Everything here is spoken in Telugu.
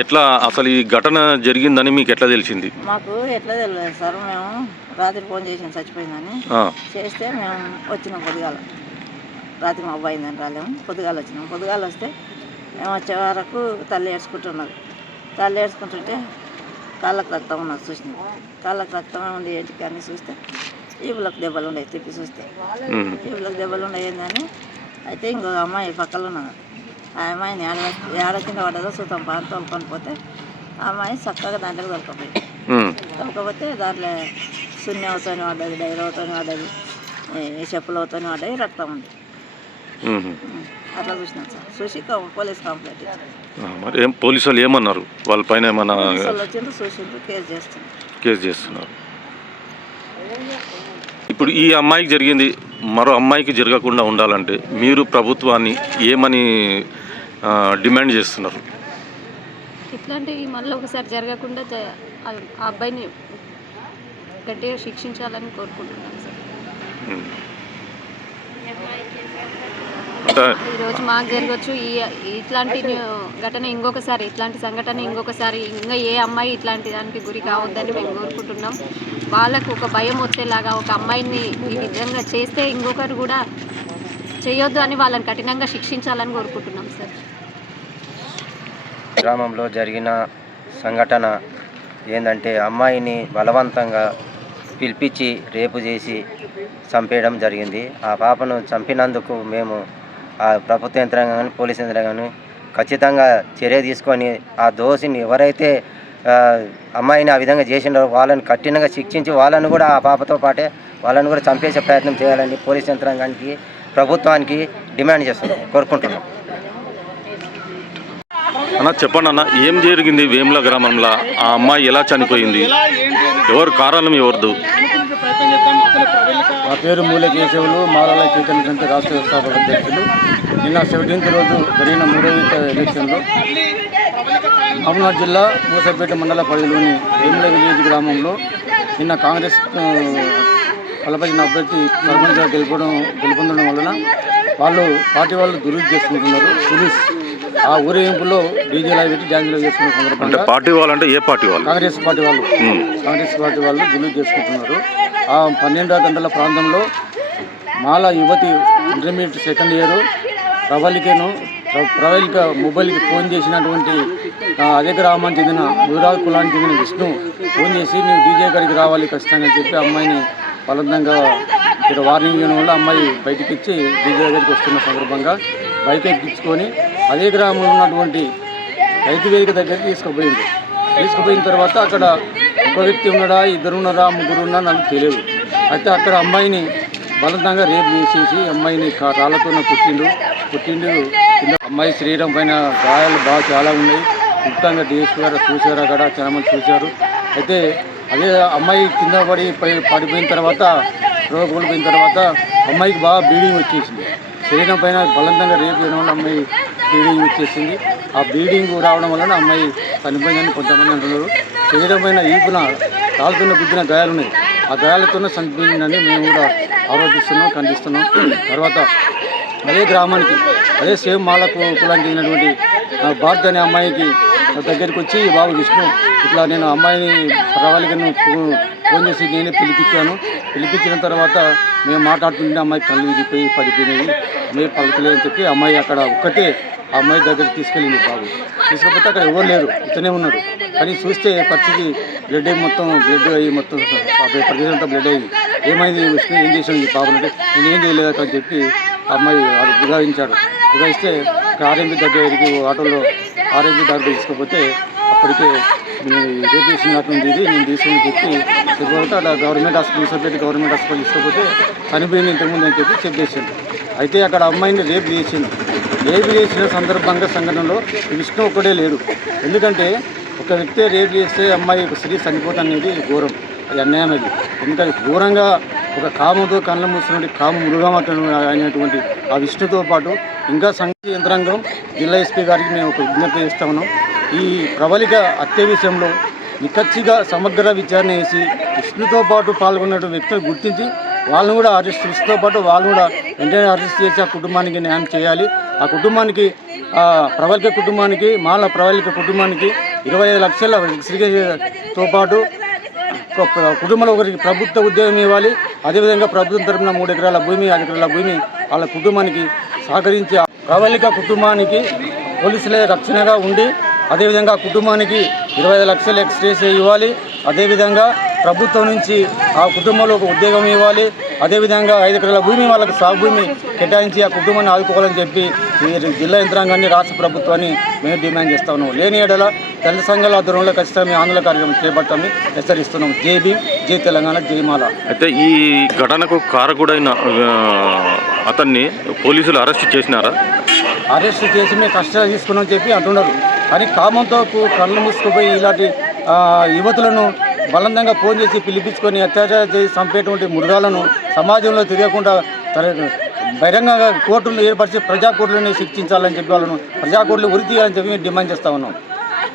ఎట్లా అసలు ఈ ఘటన జరిగిందని మీకు ఎట్లా తెలిసింది? మాకు ఎట్లా తెలియదు సార్ మేము రాత్రి ఫోన్ చేసాం చచ్చిపోయిందని. చేస్తే మేము వచ్చినాం పొద్దుగాల. రాత్రి మా అబ్బాయిందని రాలేము పొద్దుగాల వచ్చినాం. పొద్దుగాల వస్తే మేము వచ్చే వరకు తల్లి ఏడ్చుకుంటున్నారు. తల్లి ఏడ్చుకుంటుంటే కాళ్ళకు రక్తం ఉన్నది చూసినాం. కాళ్ళకు రక్తం ఉండి ఏంటికి అని చూస్తే ఈపులకు దెబ్బలు ఉన్నాయి తిప్పి చూస్తే. ఉమ్, ఈపులకు దెబ్బలు ఉన్నాయి ఏందని అయితే ఇంకో అమ్మాయి పక్కన ఉన్నది. ఆ అమ్మాయిని ఏడ ఏడ కింద పడ్డదో చూద్దాం పాన్ తోలుకొని పోతే ఆ అమ్మాయి చక్కగా దాంట్లోకి దొరకపోయింది ఉమ్, కాకపోతే దాంట్లో శూన్యంతో పడ్డది డైరవుతో పడ్డది చెప్పులతో పడ్డది రక్తం ఉంది. అట్లా చూసినాం సార్. చూసి పోలీస్ కంప్లైంట్ మరి ఏం పోలీసు వాళ్ళు ఏమన్నారు? వాళ్ళ పైన ఏమన్నా చూసిండ్రు కేసు చేస్తుంది కేసు చేస్తున్నారు. ఇప్పుడు ఈ అమ్మాయికి జరిగింది మరో అమ్మాయికి జరగకుండా ఉండాలంటే మీరు ప్రభుత్వాన్ని ఏమని డిమాండ్ చేస్తున్నారు? ఇట్లాంటివి మళ్ళీ ఒకసారి జరగకుండా ఆ అబ్బాయిని గట్టిగా శిక్షించాలని కోరుకుంటున్నాను సార్. ఈరోజు మాకు జరగచ్చు ఈ ఇట్లాంటి ఘటన ఇంకొకసారి ఇట్లాంటి సంఘటన ఇంకొకసారి ఇంకా ఏ అమ్మాయి ఇట్లాంటి దానికి గురి కావద్దని మేము కోరుకుంటున్నాం. వాళ్ళకు ఒక భయం వచ్చేలాగా ఒక అమ్మాయిని ఈ విధంగా చేస్తే ఇంకొకరు కూడా చేయొద్దు అని వాళ్ళని కఠినంగా శిక్షించాలని కోరుకుంటున్నాం సార్. గ్రామంలో జరిగిన సంఘటన ఏంటంటే అమ్మాయిని బలవంతంగా పిలిపించి రేపు చేసి చంపేయడం జరిగింది. ఆ పాపను చంపినందుకు మేము ప్రభుత్వ యంత్రాంగం కానీ పోలీస్ యంత్రాంగం కానీ ఖచ్చితంగా చర్య తీసుకొని ఆ దోషిని ఎవరైతే ఆ, అమ్మాయిని ఆ విధంగా చేసిండో వాళ్ళని కఠినంగా శిక్షించి వాళ్ళని కూడా ఆ పాపతో పాటే వాళ్ళని కూడా చంపేసే ప్రయత్నం చేయాలని పోలీస్ యంత్రాంగానికి ప్రభుత్వానికి డిమాండ్ చేస్తున్నాం కోరుకుంటున్నాం. అన్న చెప్పండి అన్న ఏం జరిగింది వేముల గ్రామంలో? ఆ అమ్మాయి ఎలా చనిపోయింది? ఎవరు కారణం ఎవరిది? మా పేరు మూల కేశవులు మారాల చైతన్య రాష్ట్ర వ్యవస్థాపక అధ్యక్షులు. నిన్న సెవెంటీన్త్ రోజు జరిగిన మూడో విడత ఎలక్షన్లో మహబూబ్నగర్ జిల్లా మూసపేట మండల పరిధిలోని వేముల విలేజ్ గ్రామంలో నిన్న కాంగ్రెస్ బలపరిచిన అభ్యర్థి సర్పంచ్గా గెలుపడం గెలుపొందడం వలన వాళ్ళు పార్టీ వాళ్ళు దురుద్ది చేసుకుంటున్నారు. పోలీస్ ఆ ఊరేగింపులో డీజే లైవ్ పెట్టి డ్యాన్సులు చేసుకున్న అంటే సందర్భంగా పార్టీ వాళ్ళంటే ఏ పార్టీ వాళ్ళు? కాంగ్రెస్ పార్టీ వాళ్ళు కాంగ్రెస్ పార్టీ వాళ్ళు దులు చేసుకుంటున్నారు. ఆ పన్నెండో గంటల ప్రాంతంలో మాల యువతి ఇంటర్మీడియట్ సెకండ్ ఇయర్ ప్రవళికను ప్రవళిక మొబైల్కి ఫోన్ చేసినటువంటి అదే గ్రామానికి చెందిన ముదిరాజు కులానికి చెందిన విష్ణు ఫోన్ చేసి నువ్వు డీజే గారికి రావాలి ఖచ్చితంగా అని చెప్పి అమ్మాయిని బలవంతంగా ఇక్కడ వార్నింగ్ ఇవ్వడం వల్ల అమ్మాయి బయటికి ఇచ్చి డీజే దగ్గరికి వస్తున్న సందర్భంగా బైక్ ఎక్కించుకొని అదే గ్రామంలో ఉన్నటువంటి రైతు వేదిక దగ్గరికి తీసుకుపోయింది. తీసుకుపోయిన తర్వాత అక్కడ ఒక వ్యక్తి ఉన్నాడా ఇద్దరు ఉన్నారా ముగ్గురు నాకు తెలియదు. అయితే అక్కడ అమ్మాయిని బలవంతంగా రేపు చేసేసి అమ్మాయిని కా- రాళ్ళతో కుట్టిండు పుట్టిండు అమ్మాయి శరీరం పైన గాయాలు బాగా చాలా ఉన్నాయి. ముఖ్యంగా డిఎస్పీ గారు చూశారు అక్కడ చాలా మంది చూశారు. అయితే అదే అమ్మాయి కింద పడి పై పడిపోయిన తర్వాత రోగ కోల్పోయిన తర్వాత అమ్మాయికి బాగా బ్లీడింగ్ వచ్చేసింది. శరీరం పైన బలవంతంగా రేపు చేయడం వల్ల అమ్మాయి బ్లీడింగ్ వచ్చేసింది. ఆ బ్లీడింగ్ రావడం వలన అమ్మాయి చనిపోయిందని కొంతమంది అంటున్నారు. శరీరం పైన ఈపున కాలుతున్న గుద్దిన గాయాలు ఉన్నాయి. ఆ గాయాలతోనే చనిపోయిందని మేము కూడా ఆరోపిస్తున్నాం ఖండిస్తున్నాం. తర్వాత అదే గ్రామానికి అదే సేమ్ మాల కులానికి చెందినటువంటి భారత్ అనే అమ్మాయికి దగ్గరికి వచ్చి బాబు విష్ణు ఇట్లా నేను అమ్మాయిని ప్రవాళికను ఫోన్ ఫోన్ చేసి నేనే పిలిపించాను. పిలిపించిన తర్వాత మేము మాట్లాడుతుంటే అమ్మాయి కళ్ళు విరిగిపోయి పడిపోయినాయి. మేము పలుకులేదని చెప్పి అమ్మాయి అక్కడ ఒక్కటే ఆ అమ్మాయి దగ్గరికి తీసుకెళ్ళింది బాబు. తీసుకపోతే అక్కడ ఎవరు లేరు ఇతనే ఉన్నాడు. కానీ చూస్తే పరిస్థితి బ్లడ్ అయ్యి మొత్తం బ్లడ్ అయ్యి మొత్తం ప్రదేశం అంతా బ్లడ్ అయ్యింది. ఏమైంది విష్ణు ఏం చేసాను ఈ బాబు అంటే నేను ఏం చేయలేదు అని చెప్పి అమ్మాయి ఉదాయించాడు బుగాయించాడు ఆర్ఎంపీ దగ్గరికి ఆటోలో ఆర్ఎంపీ దగ్గర తీసుకుపోతే అప్పటికే రేపు అటువంటి ఇది నేను తీసుకుని చెప్పి చెప్పితే అలా government hospital separate government hospital తీసుకపోతే చనిపోయింది ఇంతకుముందు అని చెప్పి చెక్ చేసింది అయితే అక్కడ అమ్మాయిని రేపు చేసింది రేపు చేసిన సందర్భంగా సంఘటనలో విష్ణు ఒక్కడే లేడు. ఎందుకంటే ఒక వ్యక్తి రేపు చేస్తే అమ్మాయి ఒక స్త్రీ చనిపోతుంది అనేది ఘోరం. అది అన్యాయం అది. ఎందుకంటే ఘోరంగా ఒక కాముతో కళ్ళ మూసినటువంటి కాము మృగమత అయినటువంటి ఆ విష్ణుతో పాటు ఇంకా సంఘ యంత్రాంగం జిల్లా ఎస్పీ గారికి మేము ఒక విజ్ఞప్తి చేస్తా ఉన్నాం. ఈ ప్రబలిక హత్య విషయంలో నిఖచ్చిగా సమగ్ర విచారణ చేసి విష్ణుతో పాటు పాల్గొన్న వ్యక్తులు గుర్తించి వాళ్ళని కూడా అరెస్ట్ విష్ణుతో పాటు వాళ్ళు కూడా వెంటనే అరెస్ట్ చేసి ఆ కుటుంబానికి న్యాయం చేయాలి. ఆ కుటుంబానికి ఆ కుటుంబానికి మాల ప్రబలిక కుటుంబానికి ఇరవై ఐదు లక్షల తో పాటు కుటుంబంలో ఒకరికి ప్రభుత్వ ఉద్యోగం ఇవ్వాలి. అదేవిధంగా ప్రభుత్వం తరపున మూడు ఎకరాల భూమి ఐదు ఎకరాల భూమి వాళ్ళ కుటుంబానికి సహకరించి ఆ ప్రవళిక కుటుంబానికి పోలీసులే రక్షణగా ఉండి అదేవిధంగా కుటుంబానికి ఇరవై ఐదు లక్షలు ఎక్స్ట్రేస్ ఇవ్వాలి. అదేవిధంగా ప్రభుత్వం నుంచి ఆ కుటుంబంలో ఒక ఉద్యోగం ఇవ్వాలి. అదేవిధంగా ఐదు ఎకరాల భూమి వాళ్ళకి సాగు భూమి కేటాయించి ఆ కుటుంబాన్ని ఆదుకోవాలని చెప్పి జిల్లా యంత్రాంగాన్ని రాష్ట్ర ప్రభుత్వాన్ని మేము డిమాండ్ చేస్తా ఉన్నాం. లేని ఎడల దళిత సంఘాల ఆధ్వర్యంలో ఖచ్చితంగా మేము ఆందోళన కార్యక్రమం చేపట్టామని హెచ్చరిస్తున్నాం. జై భీమ్ జై తెలంగాణ జై మాల. అయితే ఈ ఘటనకు కారకుడైన అతన్ని పోలీసులు అరెస్ట్ చేసినారా? అరెస్ట్ చేసి మేము కష్టాలు తీసుకున్నామని చెప్పి అంటున్నారు. కానీ కామంతో కళ్ళు మూసుకుపోయి ఇలాంటి యువతులను బలవంతంగా ఫోన్ చేసి పిలిపించుకొని అత్యాచారం చేసి చంపేటువంటి మృగాలను సమాజంలో తిరగకుండా తర- బహిరంగంగా కోర్టులను ఏర్పరిచి ప్రజా కోర్టులను శిక్షించాలని చెప్పి వాళ్ళను ప్రజా కోర్టులు ఉరి తీయాలని చెప్పి మేము డిమాండ్ చేస్తా ఉన్నాం.